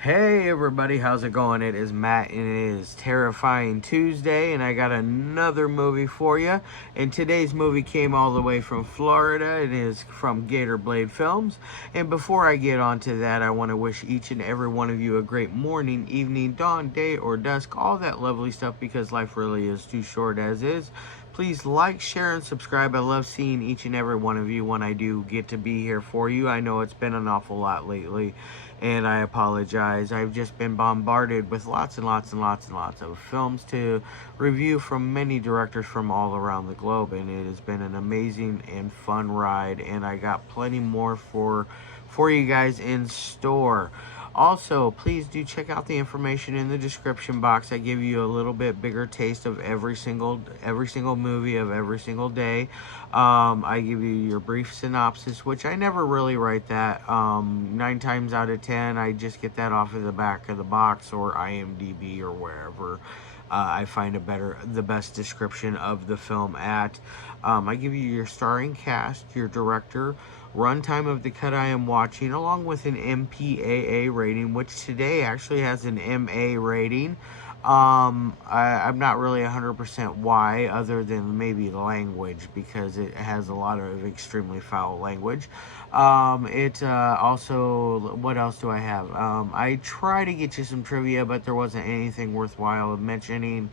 Hey everybody, how's it going? It is Matt and it is Terrifying Tuesday, and I got another movie for you. And today's movie came all the way from Florida. It is from Gator Blade Films. And before I get on to that, I want to wish each and every one of you a great morning, evening, dawn, day, or dusk, all that lovely stuff, because life really is too short as is. Please like, share, and subscribe. I love seeing each and every one of you when I do get to be here for you. I know it's been an awful lot lately, and I apologize. I've just been bombarded with lots and lots and lots and lots of films to review from many directors from all around the globe, and it has been an amazing and fun ride, and I got plenty more for you guys in store. Also, please do check out the information in the description box. I give you a little bit bigger taste of every single movie of every single day. I give you your brief synopsis, which I never really write that. 9 times out of 10, I just get that off of the back of the box or IMDb or wherever I find the best description of the film at. I give you your starring cast, your director, runtime of the cut I am watching, along with an MPAA rating, which today actually has an MA rating. I'm not really 100% why, other than maybe language, because it has a lot of extremely foul language. It also, what else do I have? I try to get you some trivia, but there wasn't anything worthwhile mentioning.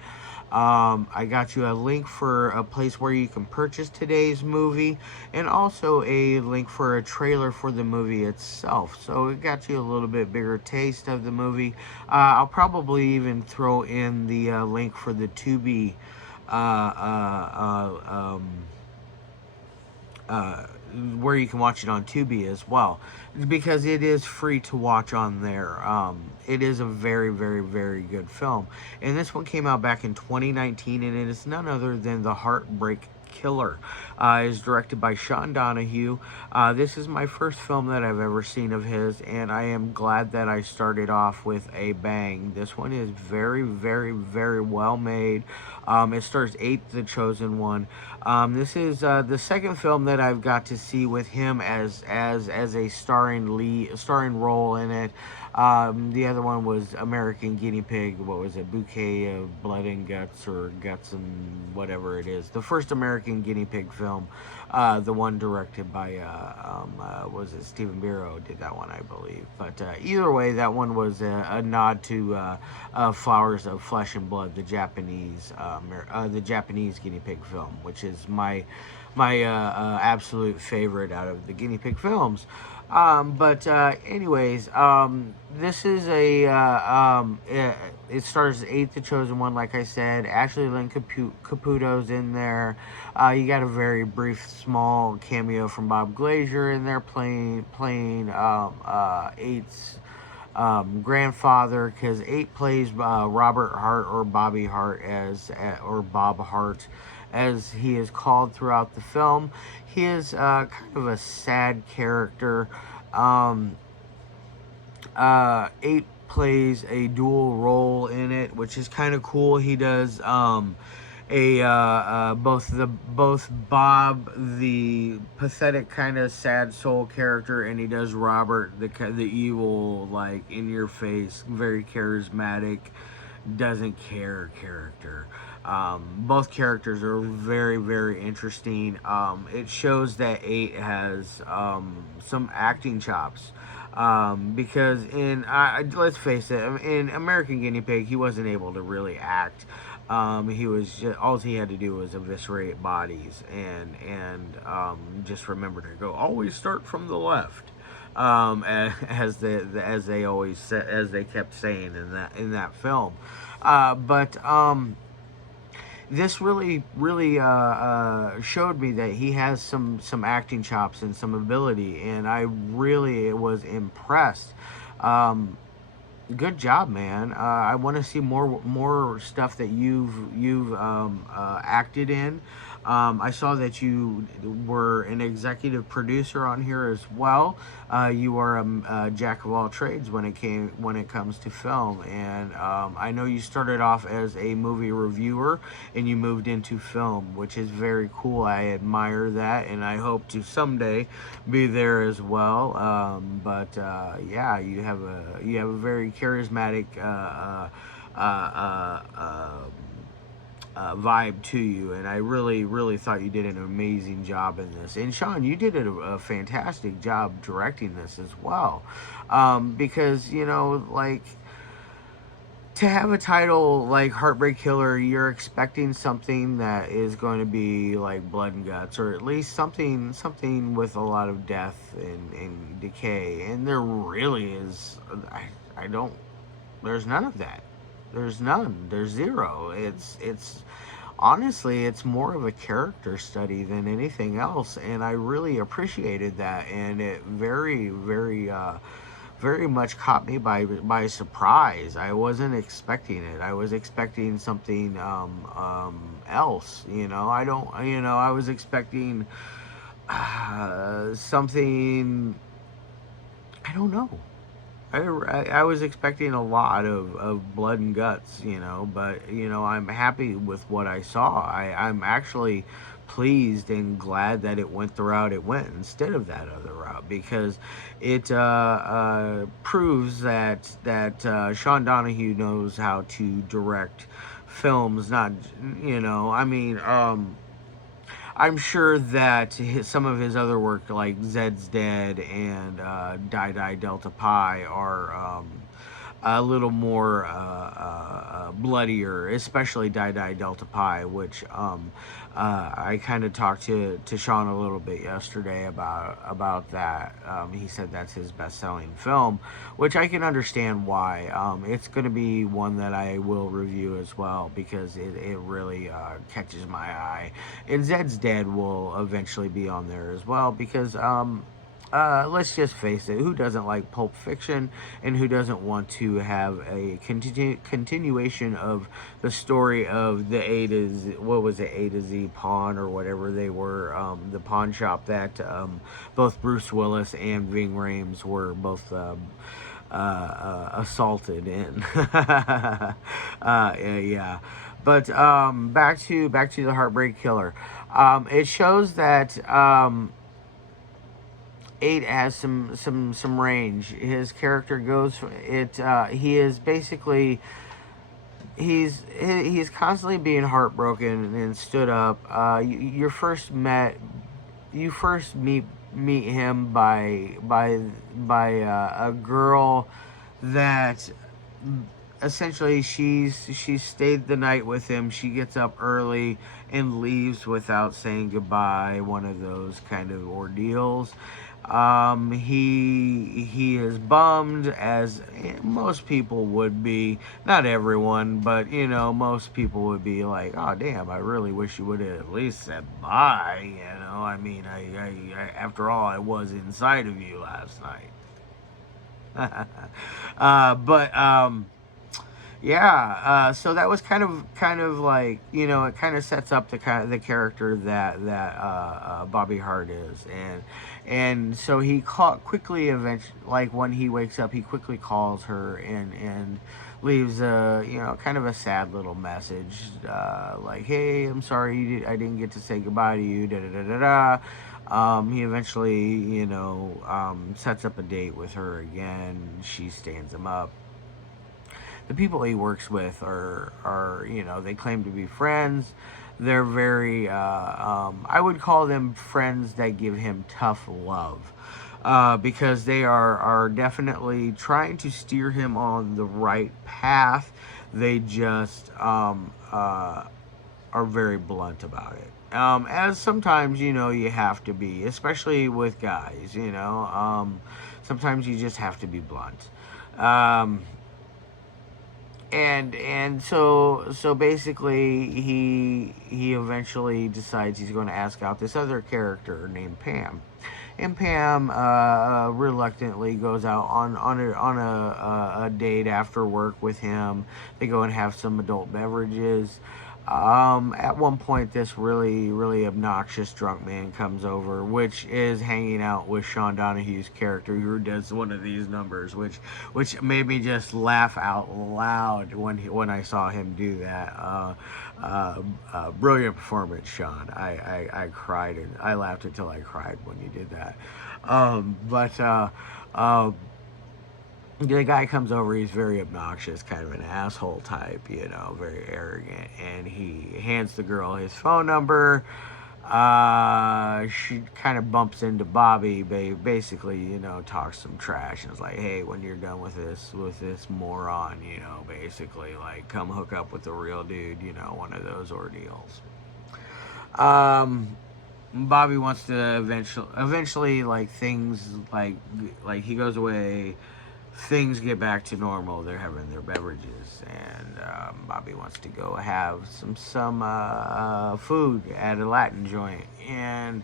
I got you a link for a place where you can purchase today's movie, and also a link for a trailer for the movie itself. So it got you a little bit bigger taste of the movie. I'll probably even throw in the link for the Tubi uh, uh, uh, where you can watch it on Tubi as well, because it is free to watch on there. It is a very, very, very good film, and this one came out back in 2019, and it is none other than the Hart-Break Killer. It is directed by Donohue. This is my first film that I've ever seen of his, and I am glad that I started off with a bang. This one is very, very, very well made. It stars Eight, the Chosen One. This is the second film that I've got to see with him as a starring role in it. The other one was American Guinea Pig. What was it? Bouquet of Blood and Guts, or Guts and whatever it is. The first American Guinea Pig film. The one directed by was it Stephen Biro did that one, I believe. But either way, that one was a nod to Flowers of Flesh and Blood, the Japanese guinea pig film, which is my absolute favorite out of the guinea pig films. But anyways, this is it stars Eight, the Chosen One, like I said. Ashley Lynn Caputo's in there. You got a very brief, small cameo from Bob Glazier in there playing Eight's grandfather, because Eight plays Robert Hart, or Bobby Hart, or Bob Hart, as he is called throughout the film. He is kind of a sad character. Eight plays a dual role in it, which is kind of cool. He does both Bob, the pathetic kind of sad soul character, and he does Robert, the evil, like, in your face, very charismatic, doesn't care character. Both characters are very, very interesting. It shows that Eight has some acting chops. Because let's face it, in American Guinea Pig, he wasn't able to really act. He was all he had to do was eviscerate bodies, and just remember to go always start from the left. As they kept saying in that film. But this really showed me that he has some acting chops and some ability, and I really was impressed. Good job, man. I want to see more stuff that you've acted in. I saw that you were an executive producer on here as well. You are a jack of all trades when it comes to film, and I know you started off as a movie reviewer and you moved into film, which is very cool. I admire that, and I hope to someday be there as well. Yeah, you have a very charismatic vibe to you, and I really thought you did an amazing job in this. And Sean, you did a fantastic job directing this as well, because like, to have a title like Hart-Break Killer, you're expecting something that is going to be like blood and guts, or at least something with a lot of death and decay. And there really is. I don't. There's none of that. There's none. There's zero. It's honestly, it's more of a character study than anything else, and I really appreciated that. And it very much caught me by surprise. I wasn't expecting it. I was expecting something else. I don't. I was expecting something. I don't know. I was expecting a lot of blood and guts, but I'm happy with what I saw. I'm actually pleased and glad that it went the route it went instead of that other route, because it proves that Sean Donohue knows how to direct films. Not, I mean, I'm sure that some of his other work, like Zed's Dead and Die Die Delta Pi, are a little more bloodier, especially Die Die Delta Pi, which I kind of talked to Sean a little bit yesterday about that. He said that's his best-selling film, which I can understand why. It's going to be one that I will review as well, because it really catches my eye. And Zed's Dead will eventually be on there as well, because let's just face it, who doesn't like Pulp Fiction, and who doesn't want to have a continuation of the story of the A to Z, what was it, A to Z pawn, or whatever they were, the pawn shop that both Bruce Willis and Ving Rhames were both assaulted in. Yeah. But back to the Hart-Break Killer. It shows that 8 has some range. His character goes he is basically, he's constantly being heartbroken and stood up. You first meet him by a girl that essentially she's stayed the night with him. She gets up early and leaves without saying goodbye. One of those kind of ordeals. He is bummed, as most people would be. Not everyone, but most people would be like, "Oh damn, I really wish you would have at least said bye." I mean, I after all, I was inside of you last night. Yeah, so that was kind of like, it kind of sets up the character that Bobby Hart is, and so he quickly, eventually, like when he wakes up, he quickly calls her and leaves kind of a sad little message, like, "Hey, I'm sorry I didn't get to say goodbye to you." Da da da da da. He eventually, sets up a date with her again. She stands him up. The people he works with are they claim to be friends. They're very, I would call them friends that give him tough love, because they are definitely trying to steer him on the right path. They just are very blunt about it. As sometimes, you have to be, especially with guys, sometimes you just have to be blunt. And so basically he eventually decides he's going to ask out this other character named Pam, and Pam reluctantly goes out on a date after work with him. They go and have some adult beverages. At one point, this really obnoxious drunk man comes over, which is hanging out with Sean Donohue's character, who does one of these numbers, which made me just laugh out loud when I saw him do that. Brilliant performance, Sean. I cried, and I laughed until I cried when he did that. But the guy comes over, he's very obnoxious, kind of an asshole type, very arrogant, and he hands the girl his phone number. She kind of bumps into Bobby, basically, talks some trash, and is like, hey, when you're done with this moron, basically, like, come hook up with the real dude, one of those ordeals. Bobby wants to eventually, like, things, like he goes away, things get back to normal. They're having their beverages, and Bobby wants to go have some food at a Latin joint, and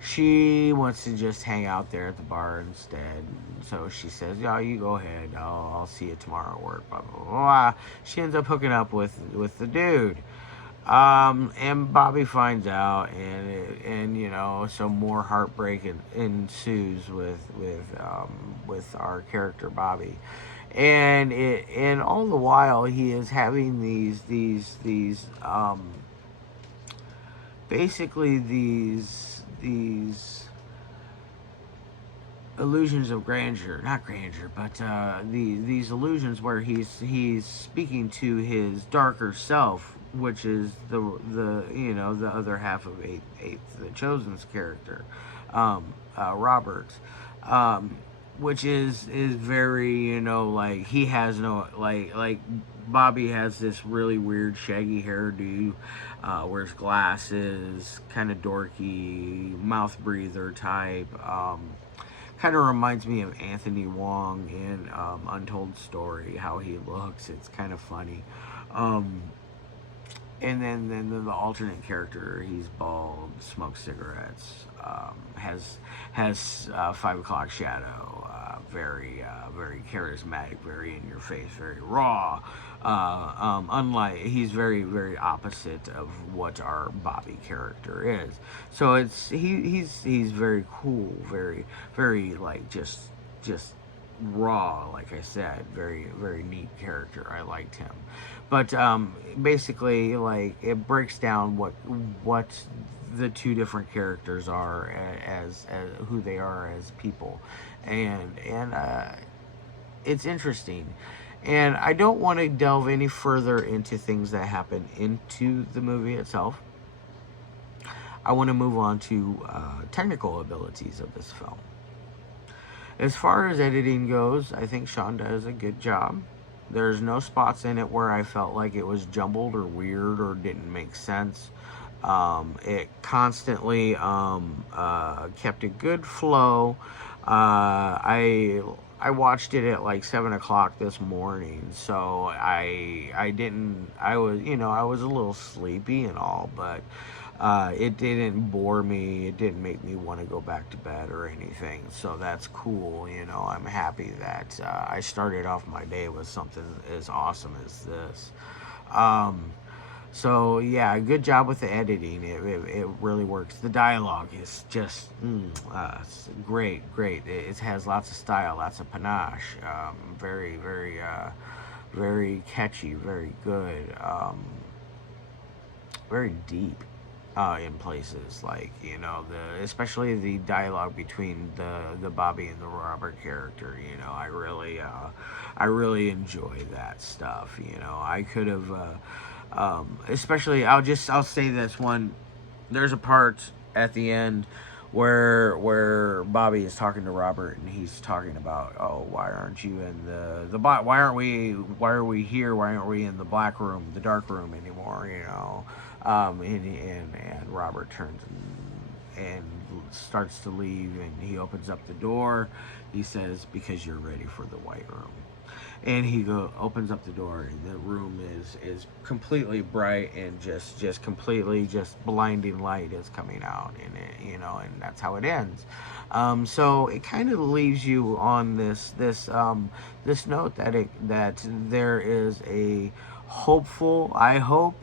she wants to just hang out there at the bar instead. So she says, "Yeah, you go ahead. I'll see you tomorrow at work." Blah blah blah. She ends up hooking up with the dude. And Bobby finds out, and so more heartbreak ensues with our character Bobby, and all the while he is having these basically these illusions of grandeur, not grandeur, but these illusions where he's speaking to his darker self, which is the other half of eighth the Chosen's character, Robert, which is very, like, he has no, like Bobby has this really weird shaggy hairdo, wears glasses, kind of dorky, mouth breather type. Kind of reminds me of Anthony Wong in Untold Story, how he looks. It's kind of funny. And then the alternate character, he's bald, smokes cigarettes, has 5 o'clock shadow, very charismatic, very in your face, very raw. Unlike, he's very opposite of what our Bobby character is. So he's very cool, very like just raw, like I said, very neat character. I liked him. But basically, like, it breaks down what the two different characters are as who they are as people, and it's interesting. And I don't want to delve any further into things that happen into the movie itself. I want to move on to technical abilities of this film. As far as editing goes, I think Sean does a good job. There's no spots in it where I felt like it was jumbled or weird or didn't make sense. It constantly kept a good flow. I watched it at like 7 o'clock this morning, so I was a little sleepy and all, but it didn't bore me. It didn't make me want to go back to bed or anything. So that's cool. I'm happy that I started off my day with something as awesome as this. So yeah, good job with the editing. It really works. The dialogue is just it's great. It has lots of style, lots of panache. Very catchy, very good. Very deep. In places, like, especially the dialogue between the Bobby and the Robert character. I really enjoy that stuff. I could have especially, I'll say this one. There's a part at the end where Bobby is talking to Robert, and he's talking about, oh, why aren't you in why are we here, why aren't we in the black room, the dark room anymore, and Robert turns and starts to leave, and he opens up the door. He says, because you're ready for the white room. And he opens up the door, and the room is completely bright, and just completely just blinding light is coming out, and and that's how it ends. So it kind of leaves you on this note that there is a hopeful. I hope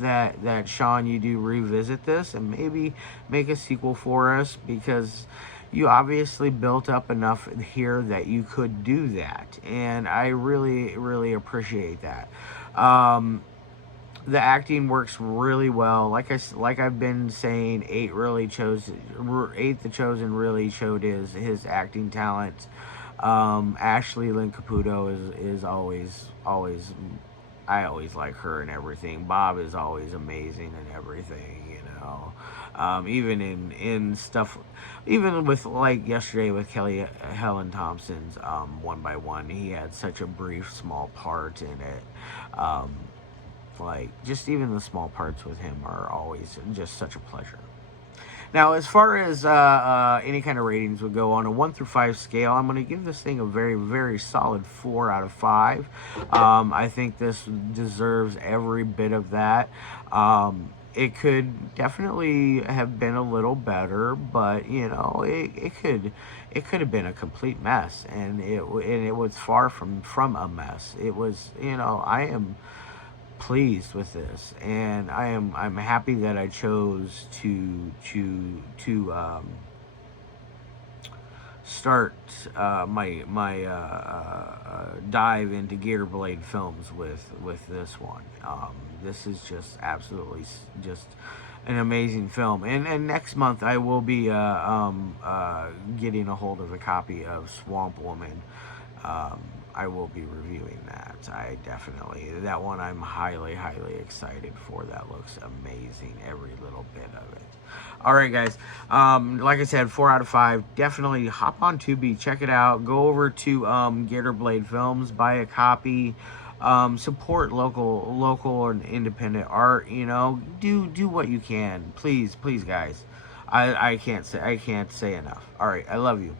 that Sean, you do revisit this and maybe make a sequel for us, because you obviously built up enough here that you could do that, and I really appreciate that. The acting works really well. Like I've been saying, eight the chosen really showed his acting talent. Lynn Caputo is always I always like her and everything. Bob is always amazing and everything, you know. Even in stuff, even with like yesterday with Helen Thompson's One by One, he had such a brief small part in it. Like, just even the small parts with him are always just such a pleasure. Now, as far as any kind of ratings would go, on a 1 through 5 scale, I'm going to give this thing a very solid 4 out of 5. I think this deserves every bit of that. It could definitely have been a little better, but you know, it could have been a complete mess, and it was far from a mess. It was, you know, I am pleased with this, and I'm happy that I chose to start my dive into Gator Blade films with this one. This is just absolutely just an amazing film, and next month I will be getting a hold of a copy of Swamp Woman. I will be reviewing that. That one I'm highly excited for. That looks amazing, every little bit of it. All right, guys. Like I said, 4 out of 5. Definitely hop on Tubi, check it out. Go over to Gator Blade Films, buy a copy. Support local and independent art. You know, do what you can. Please, guys. I can't say enough. All right, I love you.